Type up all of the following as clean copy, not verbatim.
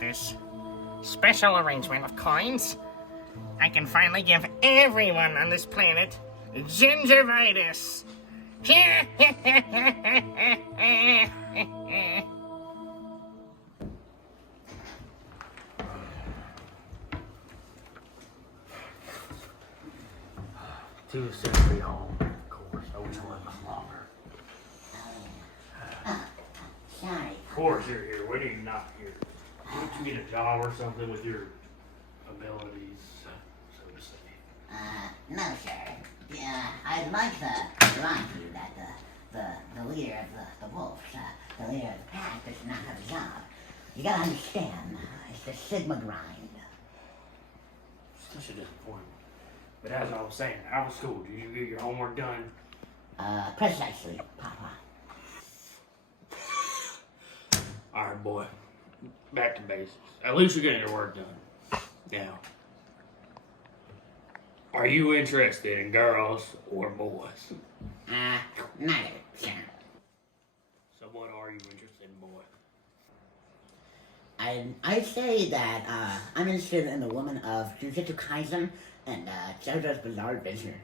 this special arrangement of coins, I can finally give everyone on this planet ginger-vitis. 2 century home, of course. I wish one was longer. Sorry. Of course you're here. When are you not here? Don't you get a job or something with your abilities, so to say? No, sir. Yeah, I'd like to remind you that the leader of the wolves, the leader of the pack, does not have a job. You gotta understand, it's the Sigma grind. Such a disappointment. But as I was saying, out of school, did you get your homework done? Precisely, Papa. Alright, boy. Back to basics. At least you're getting your work done. Now, are you interested in girls or boys? Neither, sir. So what are you interested in, boy? I'd say that, I'm interested in the woman of Ginger-vitis and, JoJo's Bizarre Adventure.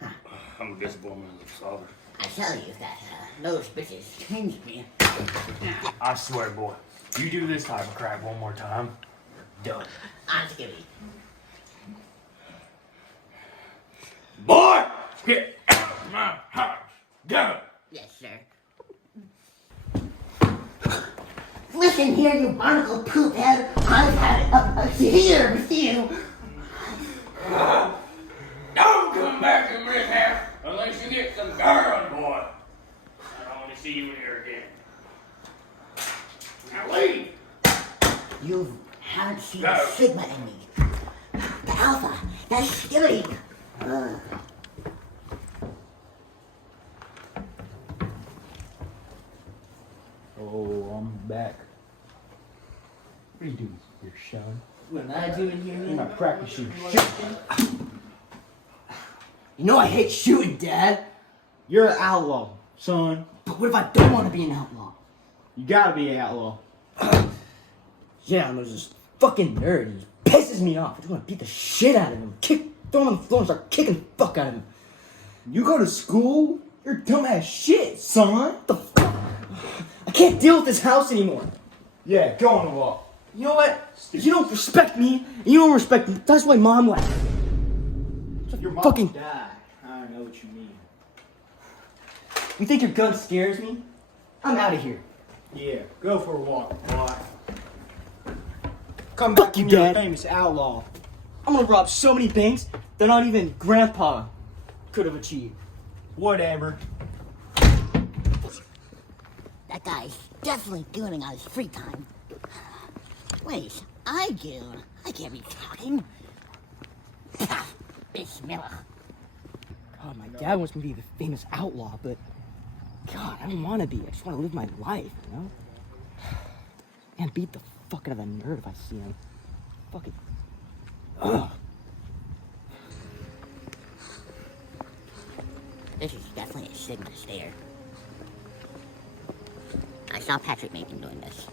Huh. I'm a disappointment as a father. I tell you that, those bitches changed me. I swear, boy, you do this type of crap one more time, you're done. I'm Skitty. Boy, get out of my house. Go. Yes, sir. Listen here, you barnacle poop head. I've had it up here with you. Don't come back in this house unless you get some girls, boy. I don't want to see you in here again. Now leave. You haven't seen No. the Sigma in me. The Alpha. That's Skitty. Oh, I'm back. What are you doing here, Sean? What am I doing here, You're man? not practicing shit. You know I hate shooting, Dad. You're an outlaw, son. But what if I don't want to be an outlaw? You gotta be an outlaw. Yeah, and there's this fucking nerd. He pisses me off. I just want to beat the shit out of him. Throw him on the floor and start kicking the fuck out of him. You go to school? You're dumbass shit, son. What the fuck? I can't deal with this house anymore. Yeah, go on the walk. You know what? You don't respect me, and you don't respect me. That's why Mom left. Your mom Fucking- died. I know what you mean. You think your gun scares me? I'm out of here. Yeah, go for a walk, boy. Come Fuck back you, when you're a Dad. famous outlaw. I'm gonna rob so many banks that not even Grandpa could have achieved. Whatever. That guy's definitely googling on his free time. Wait, I goon. I can't be talking. Bismillah. God, my dad wants me to be the famous outlaw, but God, I don't want to be. I just want to live my life, you know? Man, beat the fuck out of that nerd if I see him. Fucking. Ugh. This is definitely a Sigma stare. I saw Patrick Macon doing this.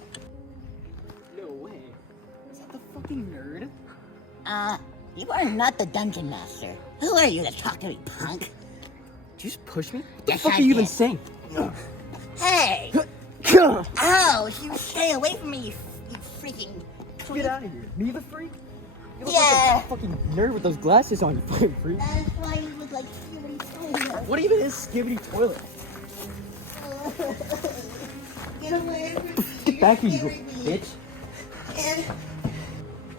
No way. Is that the fucking nerd? You are not the dungeon master. Who are you to talk to me, punk? Did you just push me? What Yes, the fuck I are you even did. saying? Hey! Get Oh, you stay away from me, you freaking... out of here. Me the freak? You look Yeah. like a fucking nerd with those glasses on, you fucking freak. That's why you look like Skibidi Toilet. What even is Skibidi Toilet? Get away from me. Get back here, you scaring me. bitch.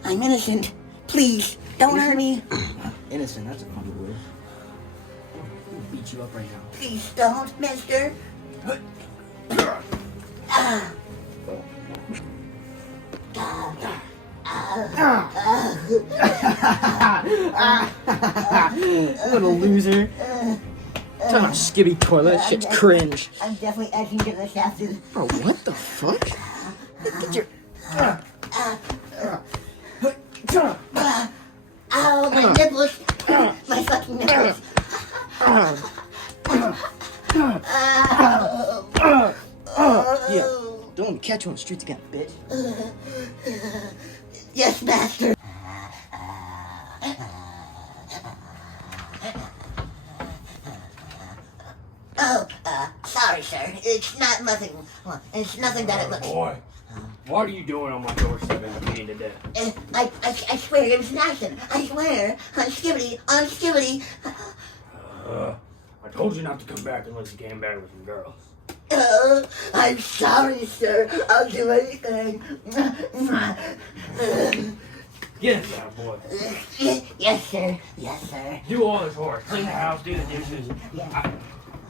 I'm innocent. Please, don't hurt me. Innocent, that's a funny word. I'll beat you up right now. Please don't, mister. Little loser. Talking about Skibby Toilet, that shit's cringe. I'm definitely edging to the shaft. Bro, what the fuck? Get your... Oh, my nipples. My fucking nipples. Yeah, don't catch you on the streets again, bitch. Yes, master. Oh, sorry, sir. It's nothing. Well, it's nothing that it looks. Boy, what are you doing on my doorstep and being to death? I swear it was nothing. I swear. On skibidi. I told you not to come back unless you came back with some girls. I'm sorry, sir. I'll do anything. Get inside, boy. Yes, sir. Yes, sir. Do all this work. Clean the house, do the dishes.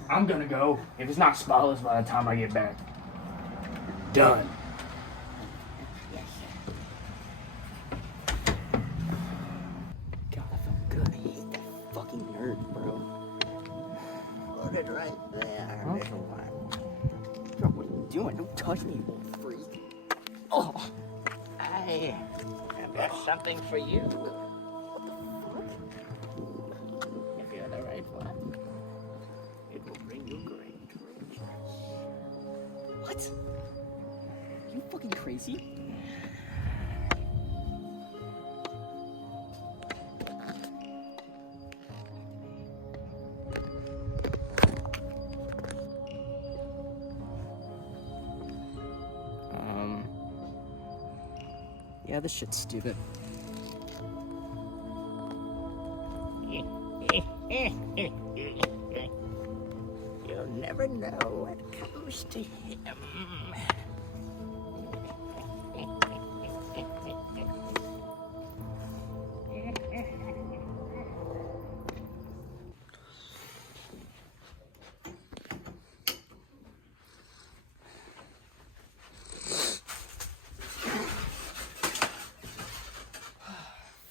I'm gonna go. If it's not spotless by the time I get back. Done. Yes, sir. God, that felt good. I hate that fucking nerd, bro. Put it right there. Huh? Bro, what are you doing? Don't touch me, you old freak. Oh, I have got something for you. If you're the right one, it will bring you great riches. what? You fucking crazy? Yeah, this shit's stupid. You'll never know what comes to him.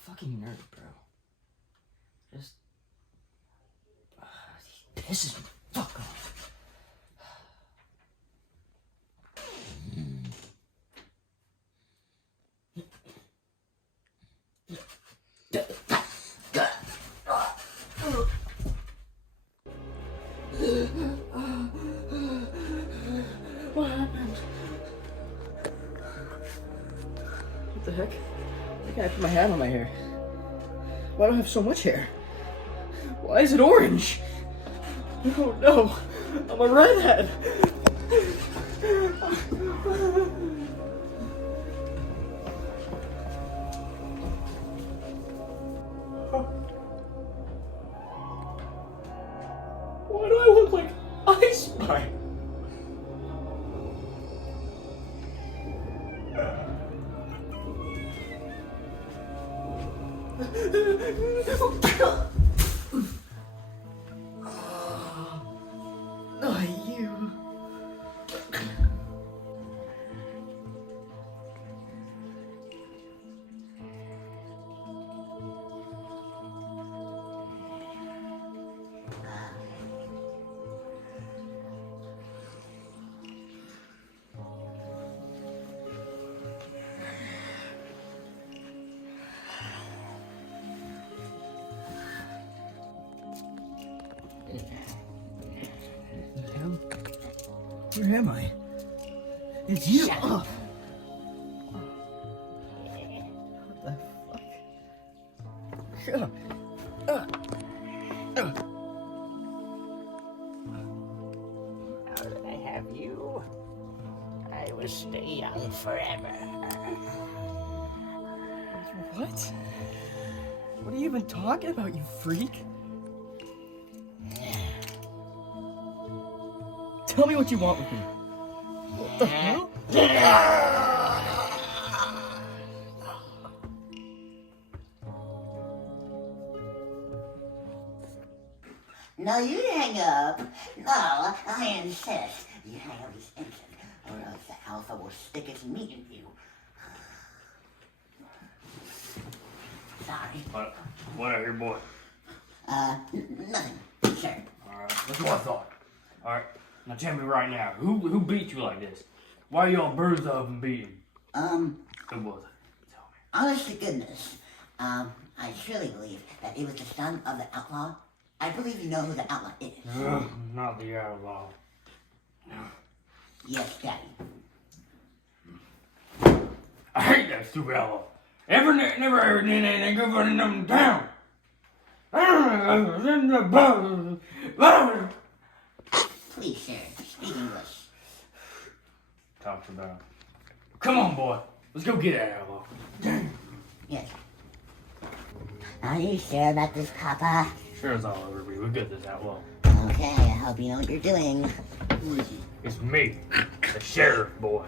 Fucking nerd, bro. Just he pisses me the fuck off. What happened? What the heck? Why can't I put my hat on my hair? Why do I have so much hair? Why is it orange? Oh no, I'm a redhead. Why do I look like Ice Spike? Not you. Where am I? It's you! Shut up! What the fuck? Now that I have you, I will stay young forever. What? What are you even talking about, you freak? Tell me what you want with me. What the hell? No, you hang up. No, I insist. You hang up this instant, or else the alpha will stick its meat in you. Sorry. What out here, boy? Nothing, sir. Alright, that's what I thought. Alright, now tell me right now, who beat you like this? Why are you all bruised up and beaten? Who was it? Tell me. Honest to goodness, I truly believe that it was the son of the outlaw. I believe you know who the outlaw is. Not the outlaw. Yes, Daddy. stupid outlaw. Never ever did anything good for them town. Please, sir, speak English. Talks about. Come on, boy. Let's go get that outlaw. Yes. Are you sure about this, Papa? Sure as all over. We'll get this outlaw. Okay, I hope you know what you're doing. Who is he? It's me, the sheriff boy.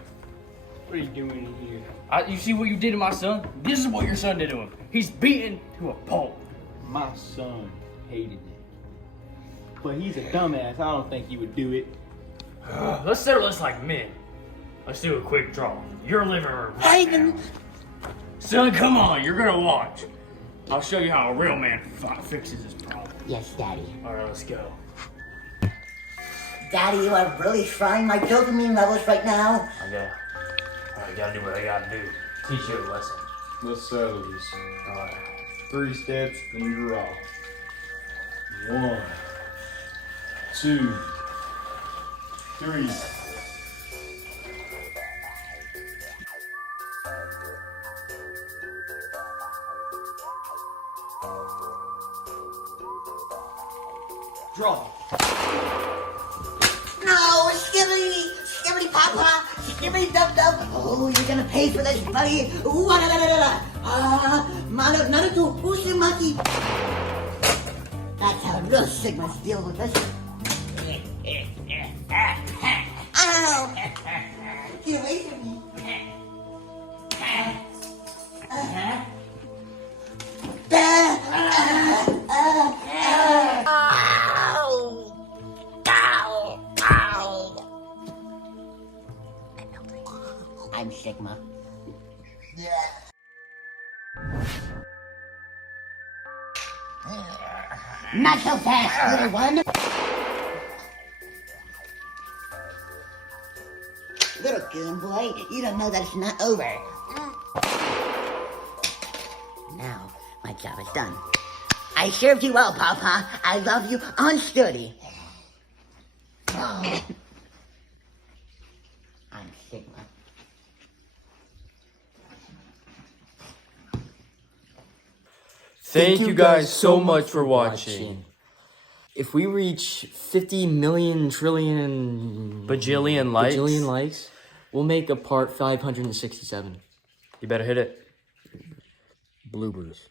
What are you doing in here? You see what you did to my son? This is what your son did to him. He's beaten to a pulp. My son hated it. But he's a dumbass. I don't think he would do it. Let's settle this like men. Let's do a quick draw. Your living room right now. Son, come on. You're gonna watch. I'll show you how a real man fixes his problem. Yes, Daddy. All right, let's go. Daddy, you are really trying my dopamine levels right now. I gotta do what I gotta do. Teach you a lesson. Let's settle this. All right. 3 steps, then you're off. 1, 2, 3. Draw. No, skibbity papa, skibbity dub dub. Oh, you're gonna pay for this, buddy. Ooh, la la la la la. Naruto, Uzumaki. That's how real Sigmas deal with this. Ow! Get away from me. I'm Sigma. Not so fast, little one. Little goon boy, you don't know that it's not over. Now, my job is done. I served you well, Papa. I love you on sturdy. I'm Sigma. Thank you guys so much for watching. If we reach 50 million trillion Bajillion likes. we'll make a part 567. You better hit it. Bloopers.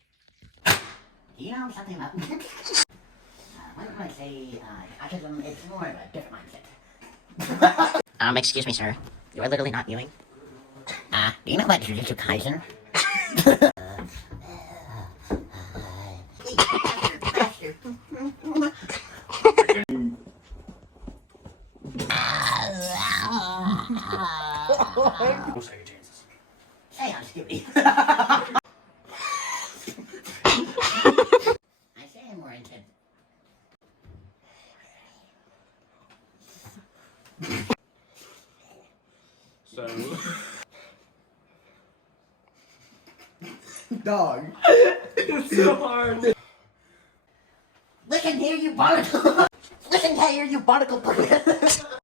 You know something about... when I say autism, it's more of a different mindset. Excuse me, sir. You are literally not viewing. Do you know about Jujutsu Kaisen? Faster. We'll take your chances. Hey, I'm stupid. I say I'm more intense. So. Dog. It's so hard. Listen here, you barnacle. Listen here, you barnacle.